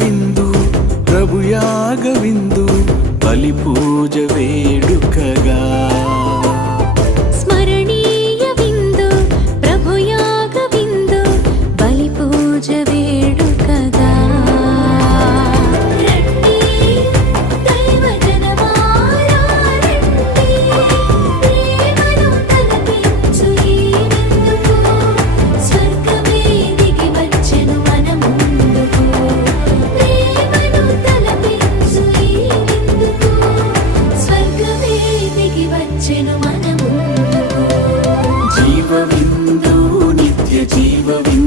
విందు ప్రభుయాగ విందు బలి పూజ వేడుకగా జీవ విందు నిత్య జీవ విందు